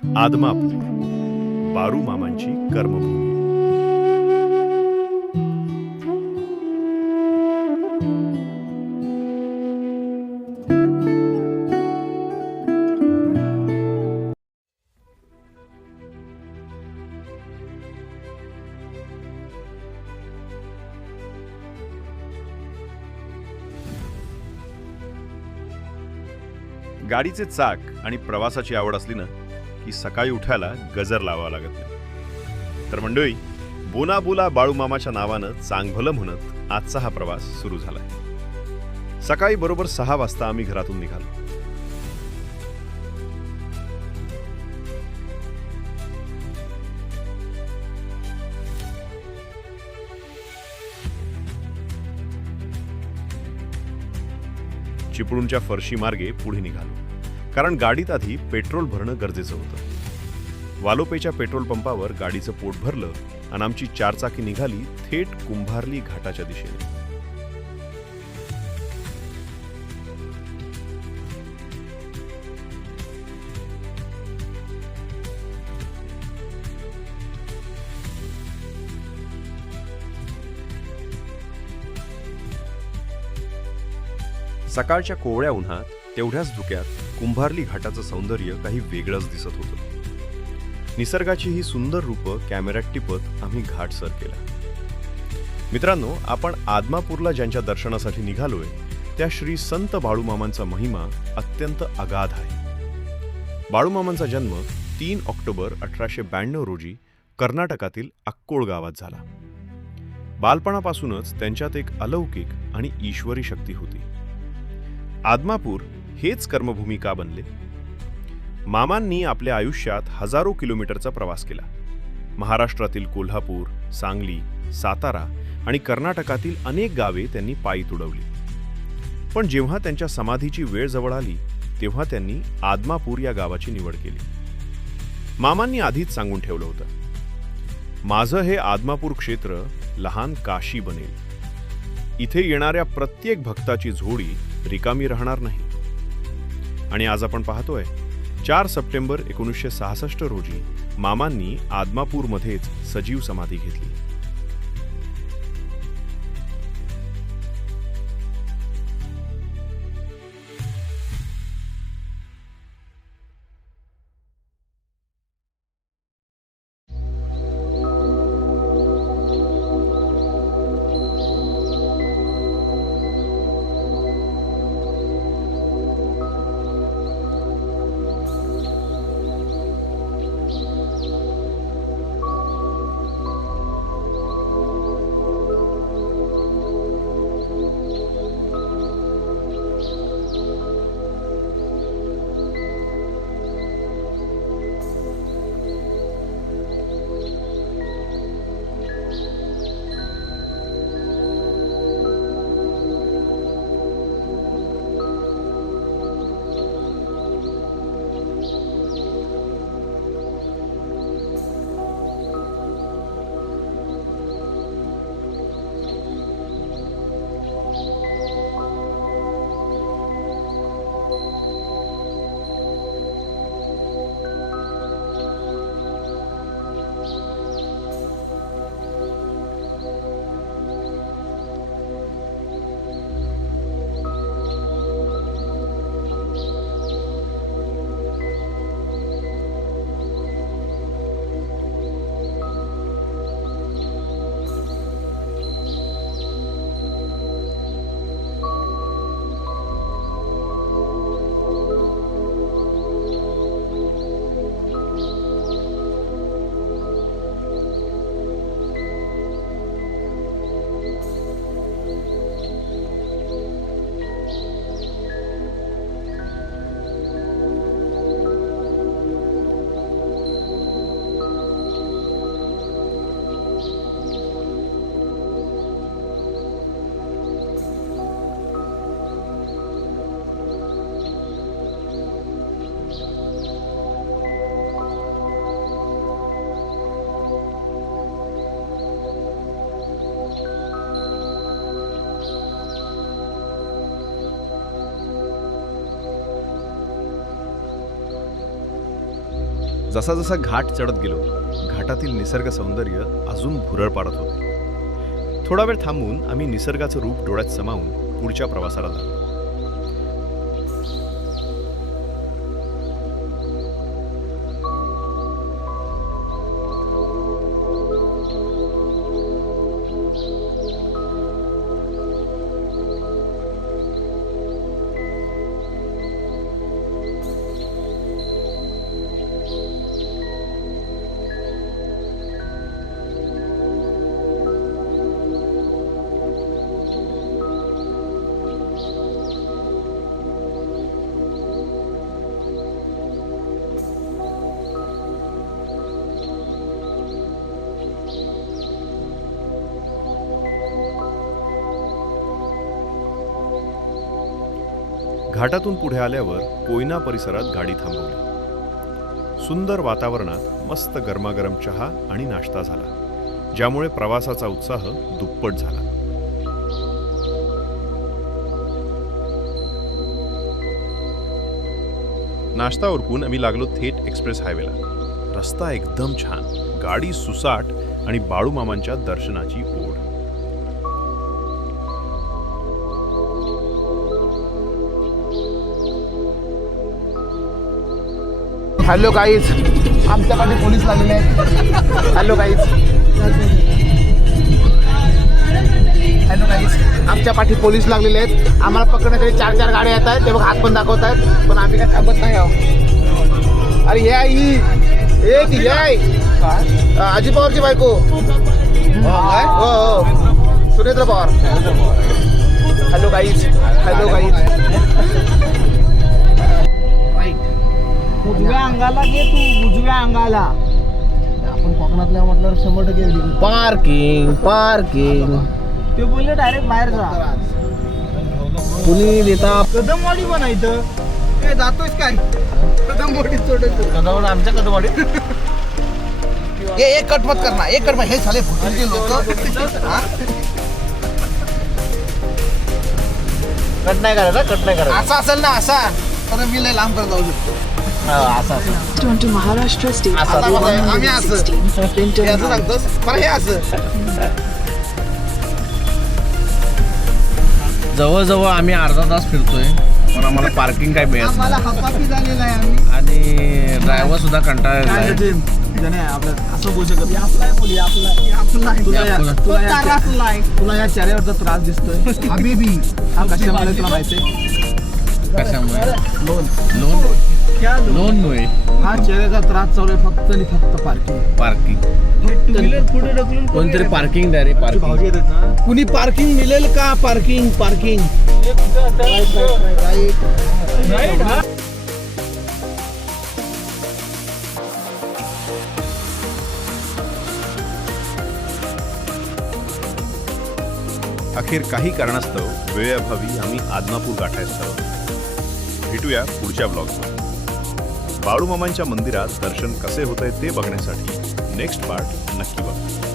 आदमापूर, बारू मामांची कर्मभूमी. गाडीचे चाक आणि प्रवासाची आवड असली ना की सकाळी उठायला गजर लावावा लागत नाही. तर मंडळी, बोना बोला बाळूमामाच्या नावानं चांगभलं म्हणत आजचा हा प्रवास सुरू झालाय. सकाळी बरोबर 6 वाजता आम्ही घरातून निघालो. चिपळूणच्या फरशी मार्गे पुढे निघालो, कारण गाडीत आधी पेट्रोल भरणं गरजेचं होतं. वालोपेच्या पेट्रोल पंपावर गाडीचं पोट भरलं आणि आमची चारचाकी निघाली थेट कुंभारली घाटाच्या दिशेने. सकाळच्या कोवळ्या उन्हात तेवढ्याच धुक्यात कुंभारली घाटाचं सौंदर्य काही वेगळंच दिसत होतं. निसर्गाची ही सुंदर रूपं कॅमेऱ्यात टिपत आम्ही घाट सर केला. मित्रांनो, आपण आदमापूरला ज्यांच्या दर्शनासाठी निघालोय त्या श्री संत बाळूमामांचा महिमा अत्यंत अगाध आहे. बाळूमामांचा जन्म 3 ऑक्टोबर 1892 रोजी कर्नाटकातील अक्कोळ गावात झाला. बालपणापासूनच त्यांच्यात एक अलौकिक आणि ईश्वरी शक्ती होती. आदमापूर हेच कर्मभूमी का बनले? मामांनी आपल्या आयुष्यात हजारो किलोमीटरचा प्रवास केला. महाराष्ट्रातील कोल्हापूर, सांगली, सातारा आणि कर्नाटकातील अनेक गावे त्यांनी पायी तुडवली. पण जेव्हा त्यांच्या समाधीची वेळ जवळ आली तेव्हा त्यांनी आदमापूर या गावाची निवड केली. मामांनी आधीच सांगून ठेवलं होतं, माझं हे आदमापूर क्षेत्र लहान काशी बनेल. इथे येणाऱ्या प्रत्येक भक्ताची झोळी रिकामी राहणार नाही. आणि आज आपण पाहतोय 4 सप्टेंबर 1966 रोजी मामांनी आदमापूरमध्येच सजीव समाधी घेतली. जसा जसा घाट चढत गेलो, घाटातील निसर्ग सौंदर्य अजून भुरळ पाडत होते. थोडा वेळ थांबून आम्ही निसर्गाचं रूप डोळ्यात समावून पुढच्या प्रवासाला लागलो. घाटातून पुढे आल्यावर कोयना परिसरात गाडी थांबवली. सुंदर वातावरणात मस्त गरमागरम चहा आणि नाश्ता झाला, ज्यामुळे प्रवासाचा उत्साह दुप्पट झाला. नाश्ता उरकून आम्ही लागलो थेट एक्सप्रेस हायवेला. रस्ता एकदम छान, गाडी सुसाट आणि बाळूमामांच्या दर्शनाची ओढ. हॅलो गाईज, आमच्या पाठी पोलीस लागलेले आहेत. हॅलो गाईज, आमच्या पाठी पोलीस लागलेले आहेत. आम्हाला पकडण्यासाठी 4 गाड्या येत आहेत. ते बघ हात पण दाखवत आहेत, पण आम्ही काय थांबत नाही आहोत. अरे हे आहे ही ती आहे अजित पवारची बायको. हो हो, Sunetra Pawar. Hello guys, hello guys. उजव्या अंगाला घे तू, उजव्या अंगाला. आपण कोकणातल्या म्हटल्यावर 100% पार्किंग पार्किंग. ते बोलले डायरेक्ट बाहेर जा. कुणी देता कदमवाडी बनायचं काय? जातोयस काय? कदमवाडी सोडायचं. कदम आमच्या कदमवाडी. एक कट मत करना, एक कट मत. हे साले फुटलेले लोक कट नाही करायचा, कट नाही करायचा. असा असेल ना, असा तर मी लय लांब करत जाऊ शकतो. To Maharashtra State आता Highway बघा, आम्ही असं 116 then turn हे असं right. सांगतोस, पण हे असं जवळजवळ आम्ही अर्धा तास फिरतोय, पण आम्हाला पार्किंग काय मिळत आम्हाला नाही. हपापी झालेला आहे आम्ही. आणि ड्रायव्हर सुद्धा कंटाळलेला आहे. असं बोलू शकत. आपला बोली, आपला तुला या चेहऱ्यावरचा त्रास दिसतोय. हबीबी हा कशामुळे तुला माहितीये? कशामुळे? लोन. लोनमुळे. हा चेहऱ्याचा त्रास चालू आहे फक्त आणि फक्त पार्किंग. टू व्हीलर पुढे ढकलून कोणतरी पार्किंग द्या रे, पार्किंग. कुणी पार्किंग मिळेल का? Parking parking. अखेर काही कारणास्तव वेळेअभावी आम्ही आदमापूर गाठायचं ठरवलं. भेटूया पुढच्या ब्लॉगमध्ये. बाळूमामांच्या मंदिरात दर्शन कसे होतंय ते बघण्यासाठी नेक्स्ट पार्ट नक्की बघा.